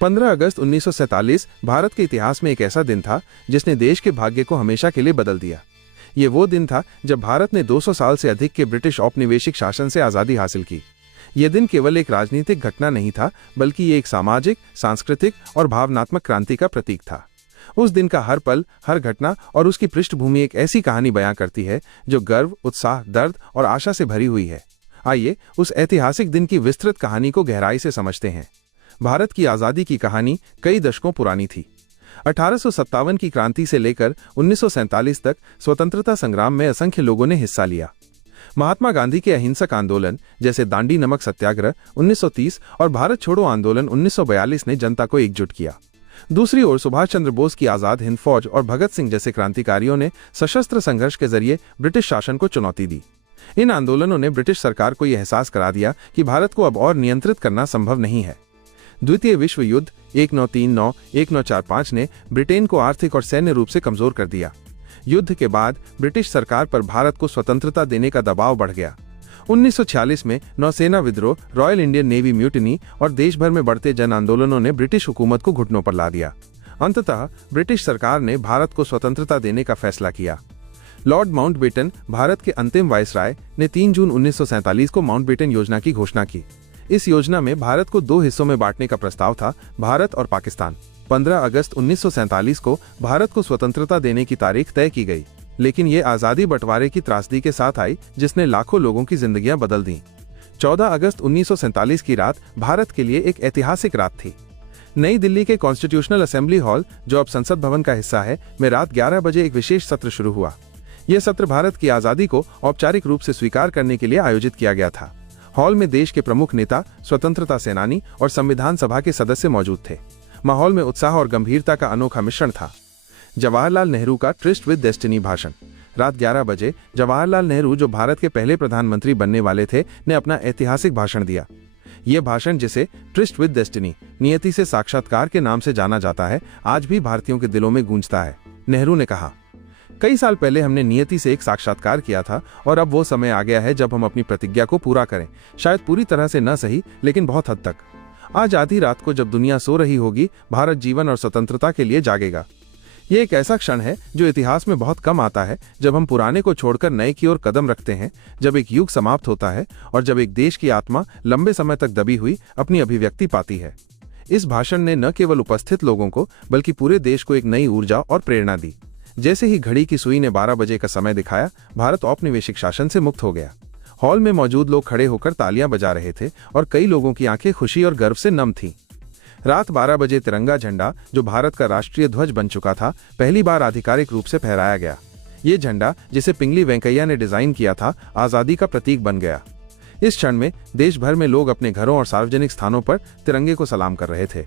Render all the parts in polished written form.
15 अगस्त 1947 भारत के इतिहास में एक ऐसा दिन था जिसने देश के भाग्य को हमेशा के लिए बदल दिया। ये वो दिन था जब भारत ने 200 साल से अधिक के ब्रिटिश औपनिवेशिक शासन से आज़ादी हासिल की। यह दिन केवल एक राजनीतिक घटना नहीं था, बल्कि ये एक सामाजिक, सांस्कृतिक और भावनात्मक क्रांति का प्रतीक था। उस दिन का हर पल, हर घटना और उसकी पृष्ठभूमि एक ऐसी कहानी बयां करती है जो गर्व, उत्साह, दर्द और आशा से भरी हुई है। आइए उस ऐतिहासिक दिन की विस्तृत कहानी को गहराई से समझते हैं। भारत की आज़ादी की कहानी कई दशकों पुरानी थी। 1857 की क्रांति से लेकर 1947 तक स्वतंत्रता संग्राम में असंख्य लोगों ने हिस्सा लिया। महात्मा गांधी के अहिंसक आंदोलन जैसे दांडी नमक सत्याग्रह 1930 और भारत छोड़ो आंदोलन 1942 ने जनता को एकजुट किया। दूसरी ओर सुभाष चंद्र बोस की आजाद हिंद फौज और भगत सिंह जैसे क्रांतिकारियों ने सशस्त्र संघर्ष के जरिए ब्रिटिश शासन को चुनौती दी। इन आंदोलनों ने ब्रिटिश सरकार को यह एहसास करा दिया कि भारत को अब और नियंत्रित करना संभव नहीं है। द्वितीय विश्व युद्ध 1939-1945 ने ब्रिटेन को आर्थिक और सैन्य रूप से कमजोर कर दिया। युद्ध के बाद ब्रिटिश सरकार पर भारत को स्वतंत्रता देने का दबाव बढ़ गया। 1946 में नौसेना विद्रोह, रॉयल इंडियन नेवी म्यूटिनी और देश भर में बढ़ते जन आंदोलनों ने ब्रिटिश हुकूमत को घुटनों पर ला दिया। अंततः ब्रिटिश सरकार ने भारत को स्वतंत्रता देने का फैसला किया। लॉर्ड माउंटबेटन, भारत के अंतिम वायसराय, ने 3 जून 1947 को माउंटबेटन योजना की घोषणा की। इस योजना में भारत को 2 हिस्सों में बांटने का प्रस्ताव था, भारत और पाकिस्तान। 15 अगस्त 1947 को भारत को स्वतंत्रता देने की तारीख तय की गई, लेकिन ये आज़ादी बंटवारे की त्रासदी के साथ आई जिसने लाखों लोगों की जिंदगियां बदल दी। 14 अगस्त 1947 की रात भारत के लिए एक ऐतिहासिक रात थी। नई दिल्ली के कॉन्स्टिट्यूशनल असेंबली हॉल, जो अब संसद भवन का हिस्सा है, में रात 11 बजे एक विशेष सत्र शुरू हुआ। यह सत्र भारत की आज़ादी को औपचारिक रूप से स्वीकार करने के लिए आयोजित किया गया था। हॉल में देश के प्रमुख नेता, स्वतंत्रता सेनानी और संविधान सभा के सदस्य मौजूद थे। माहौल में उत्साह और गंभीरता का अनोखा मिश्रण था। जवाहरलाल नेहरू का ट्रिस्ट विद डेस्टिनी भाषण। रात 11 बजे जवाहरलाल नेहरू, जो भारत के पहले प्रधानमंत्री बनने वाले थे, ने अपना ऐतिहासिक भाषण दिया। यह भाषण, जिसे ट्रिस्ट विद डेस्टिनी, नियति से साक्षात्कार के नाम से जाना जाता है, आज भी भारतीयों के दिलों में गूंजता है। नेहरू ने कहा, कई साल पहले हमने नियति से एक साक्षात्कार किया था और अब वो समय आ गया है जब हम अपनी प्रतिज्ञा को पूरा करें। शायद पूरी तरह से न सही, लेकिन बहुत हद तक। आज आधी रात को जब दुनिया सो रही होगी, भारत जीवन और स्वतंत्रता के लिए जागेगा। ये एक ऐसा क्षण है जो इतिहास में बहुत कम आता है, जब हम पुराने को छोड़कर नए की ओर कदम रखते हैं, जब एक युग समाप्त होता है और जब एक देश की आत्मा लंबे समय तक दबी हुई अपनी अभिव्यक्ति पाती है। इस भाषण ने न केवल उपस्थित लोगों को, बल्कि पूरे देश को एक नई ऊर्जा और प्रेरणा दी। जैसे ही घड़ी की सुई ने 12 बजे का समय दिखाया, भारत औपनिवेशिक शासन से मुक्त हो गया। हॉल में मौजूद लोग खड़े होकर तालियां बजा रहे थे और कई लोगों की आंखें खुशी और गर्व से नम थीं। रात 12 बजे तिरंगा झंडा, जो भारत का राष्ट्रीय ध्वज बन चुका था, पहली बार आधिकारिक रूप से फहराया गया। ये झंडा, जिसे पिंगली वेंकैया ने डिजाइन किया था, आजादी का प्रतीक बन गया। इस क्षण में देश भर में लोग अपने घरों और सार्वजनिक स्थानों पर तिरंगे को सलाम कर रहे थे।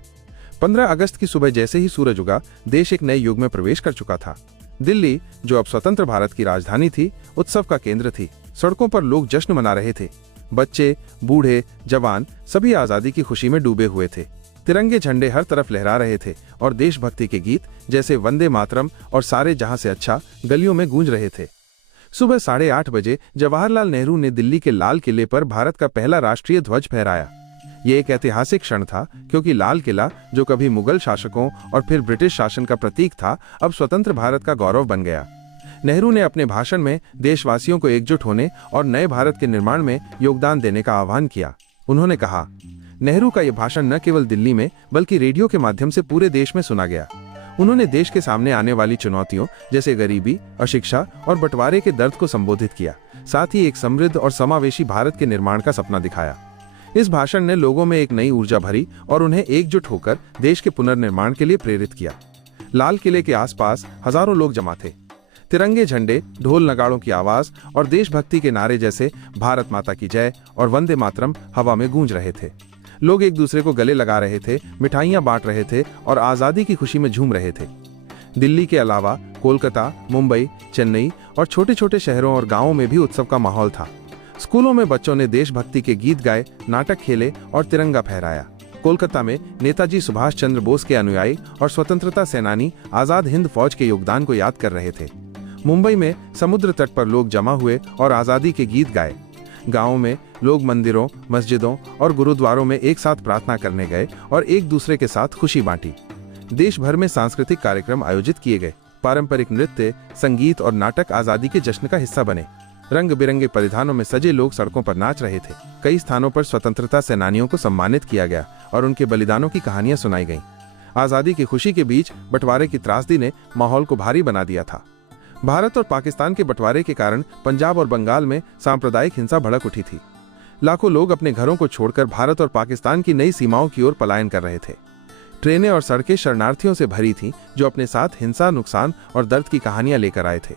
15 अगस्त की सुबह जैसे ही सूरज उगा, देश एक नए युग में प्रवेश कर चुका था। दिल्ली, जो अब स्वतंत्र भारत की राजधानी थी, उत्सव का केंद्र थी। सड़कों पर लोग जश्न मना रहे थे। बच्चे, बूढ़े, जवान, सभी आजादी की खुशी में डूबे हुए थे। तिरंगे झंडे हर तरफ लहरा रहे थे और देशभक्ति के गीत जैसे वंदे मातरम और सारे जहां से अच्छा गलियों में गूंज रहे थे। सुबह 8:30 बजे जवाहरलाल नेहरू ने दिल्ली के लाल किले पर भारत का पहला राष्ट्रीय ध्वज फहराया। यह एक ऐतिहासिक क्षण था, क्योंकि लाल किला, जो कभी मुगल शासकों और फिर ब्रिटिश शासन का प्रतीक था, अब स्वतंत्र भारत का गौरव बन गया। नेहरू ने अपने भाषण में देशवासियों को एकजुट होने और नए भारत के निर्माण में योगदान देने का आह्वान किया। उन्होंने कहा, नेहरू का यह भाषण न केवल दिल्ली में, बल्कि रेडियो के माध्यम से पूरे देश में सुना गया। उन्होंने देश के सामने आने वाली चुनौतियों जैसे गरीबी, अशिक्षा और बंटवारे के दर्द को संबोधित किया। साथ ही एक समृद्ध और समावेशी भारत के निर्माण का सपना दिखाया। इस भाषण ने लोगों में एक नई ऊर्जा भरी और उन्हें एकजुट होकर देश के पुनर्निर्माण के लिए प्रेरित किया। लाल किले के आसपास हजारों लोग जमा थे। तिरंगे झंडे, ढोल नगाड़ों की आवाज और देशभक्ति के नारे जैसे भारत माता की जय और वंदे मातरम हवा में गूंज रहे थे। लोग एक दूसरे को गले लगा रहे थे, मिठाइयां बांट रहे थे और आजादी की खुशी में झूम रहे थे। दिल्ली के अलावा कोलकाता, मुंबई, चेन्नई और छोटे छोटे शहरों और गांवों में भी उत्सव का माहौल था। स्कूलों में बच्चों ने देशभक्ति के गीत गाए, नाटक खेले और तिरंगा फहराया। कोलकाता में नेताजी सुभाष चंद्र बोस के अनुयायी और स्वतंत्रता सेनानी आजाद हिंद फौज के योगदान को याद कर रहे थे। मुंबई में समुद्र तट पर लोग जमा हुए और आजादी के गीत गाए। गांवों में लोग मंदिरों, मस्जिदों और गुरुद्वारों में एक साथ प्रार्थना करने गए और एक दूसरे के साथ खुशी बांटी। देश भर में सांस्कृतिक कार्यक्रम आयोजित किए गए। पारंपरिक नृत्य, संगीत और नाटक आजादी के जश्न का हिस्सा बने। रंग बिरंगे परिधानों में सजे लोग सड़कों पर नाच रहे थे। कई स्थानों पर स्वतंत्रता सेनानियों को सम्मानित किया गया और उनके बलिदानों की कहानियां सुनाई गईं। आजादी की खुशी के बीच बंटवारे की त्रासदी ने माहौल को भारी बना दिया था। भारत और पाकिस्तान के बंटवारे के कारण पंजाब और बंगाल में सांप्रदायिक हिंसा भड़क उठी थी। लाखों लोग अपने घरों को छोड़कर भारत और पाकिस्तान की नई सीमाओं की ओर पलायन कर रहे थे। ट्रेनें और सड़कें शरणार्थियों से भरी थीं, जो अपने साथ हिंसा, नुकसान और दर्द की कहानियां लेकर आए थे।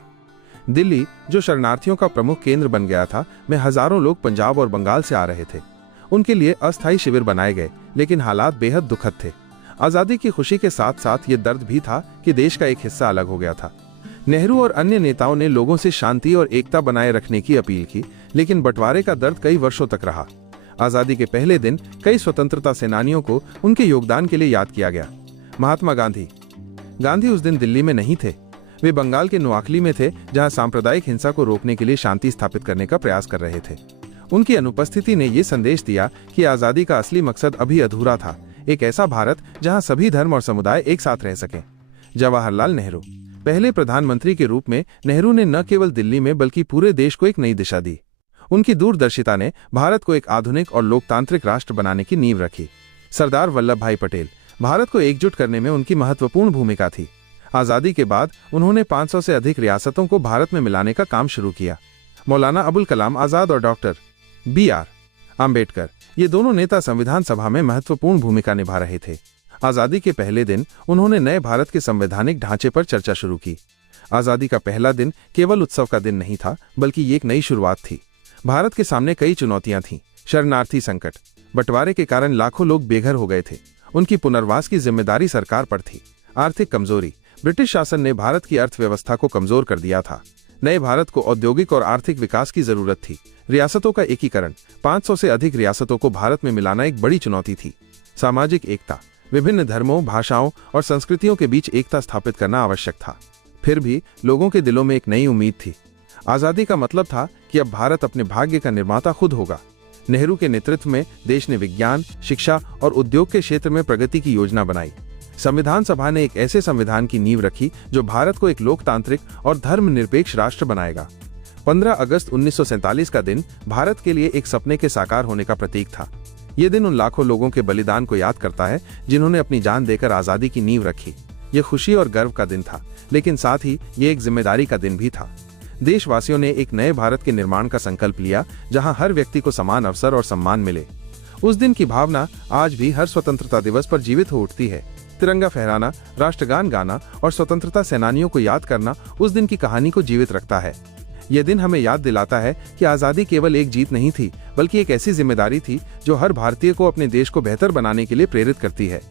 दिल्ली, जो शरणार्थियों का प्रमुख केंद्र बन गया था, में हजारों लोग पंजाब और बंगाल से आ रहे थे। उनके लिए अस्थायी शिविर बनाए गए, लेकिन हालात बेहद दुखद थे। आजादी की खुशी के साथ साथ ये दर्द भी था कि देश का एक हिस्सा अलग हो गया था। नेहरू और अन्य नेताओं ने लोगों से शांति और एकता बनाए रखने की अपील की, लेकिन बंटवारे का दर्द कई वर्षों तक रहा। आजादी के पहले दिन कई स्वतंत्रता सेनानियों को उनके योगदान के लिए याद किया गया। महात्मा गांधी उस दिन दिल्ली में नहीं थे। वे बंगाल के नोआखली में थे, जहां सांप्रदायिक हिंसा को रोकने के लिए शांति स्थापित करने का प्रयास कर रहे थे। उनकी अनुपस्थिति ने यह संदेश दिया कि आजादी का असली मकसद अभी अधूरा था, एक ऐसा भारत जहां सभी धर्म और समुदाय एक साथ रह सकें। जवाहरलाल नेहरू पहले प्रधानमंत्री के रूप में नेहरू ने न केवल दिल्ली में बल्कि पूरे देश को एक नई दिशा दी। उनकी दूरदर्शिता ने भारत को एक आधुनिक और लोकतांत्रिक राष्ट्र बनाने की नींव रखी। सरदार वल्लभ भाई पटेल, भारत को एकजुट करने में उनकी महत्वपूर्ण भूमिका थी। आजादी के बाद उन्होंने 500 से अधिक रियासतों को भारत में मिलाने का काम शुरू किया। मौलाना अबुल कलाम आजाद और डॉक्टर B.R. आम्बेडकर, ये दोनों नेता संविधान सभा में महत्वपूर्ण भूमिका निभा रहे थे। आजादी के पहले दिन उन्होंने नए भारत के संवैधानिक ढांचे पर चर्चा शुरू की। आजादी का पहला दिन केवल उत्सव का दिन नहीं था, बल्कि ये एक नई शुरुआत थी। भारत के सामने कई चुनौतियां थीं। शरणार्थी संकट, बंटवारे के कारण लाखों लोग बेघर हो गए थे। उनकी पुनर्वास की जिम्मेदारी सरकार पर थी। आर्थिक कमजोरी, ब्रिटिश शासन ने भारत की अर्थव्यवस्था को कमजोर कर दिया था। नए भारत को औद्योगिक और आर्थिक विकास की जरूरत थी। रियासतों का एकीकरण, 500 से अधिक रियासतों को भारत में मिलाना एक बड़ी चुनौती थी। सामाजिक एकता, विभिन्न धर्मों, भाषाओं और संस्कृतियों के बीच एकता स्थापित करना आवश्यक था। फिर भी लोगों के दिलों में एक नई उम्मीद थी। आजादी का मतलब था कि अब भारत अपने भाग्य का निर्माता खुद होगा। नेहरू के नेतृत्व में देश ने विज्ञान, शिक्षा और उद्योग के क्षेत्र में प्रगति की योजना बनाई। संविधान सभा ने एक ऐसे संविधान की नींव रखी जो भारत को एक लोकतांत्रिक और धर्मनिरपेक्ष राष्ट्र बनाएगा। 15 अगस्त 1947 का दिन भारत के लिए एक सपने के साकार होने का प्रतीक था। ये दिन उन लाखों लोगों के बलिदान को याद करता है जिन्होंने अपनी जान देकर आजादी की नींव रखी। ये खुशी और गर्व का दिन था, लेकिन साथ ही ये एक जिम्मेदारी का दिन भी था। देशवासियों ने एक नए भारत के निर्माण का संकल्प लिया, जहां हर व्यक्ति को समान अवसर और सम्मान मिले। उस दिन की भावना आज भी हर स्वतंत्रता दिवस पर जीवित हो उठती है। तिरंगा फहराना, राष्ट्रगान गाना और स्वतंत्रता सेनानियों को याद करना उस दिन की कहानी को जीवित रखता है। यह दिन हमें याद दिलाता है कि आजादी केवल एक जीत नहीं थी, बल्कि एक ऐसी जिम्मेदारी थी जो हर भारतीय को अपने देश को बेहतर बनाने के लिए प्रेरित करती है।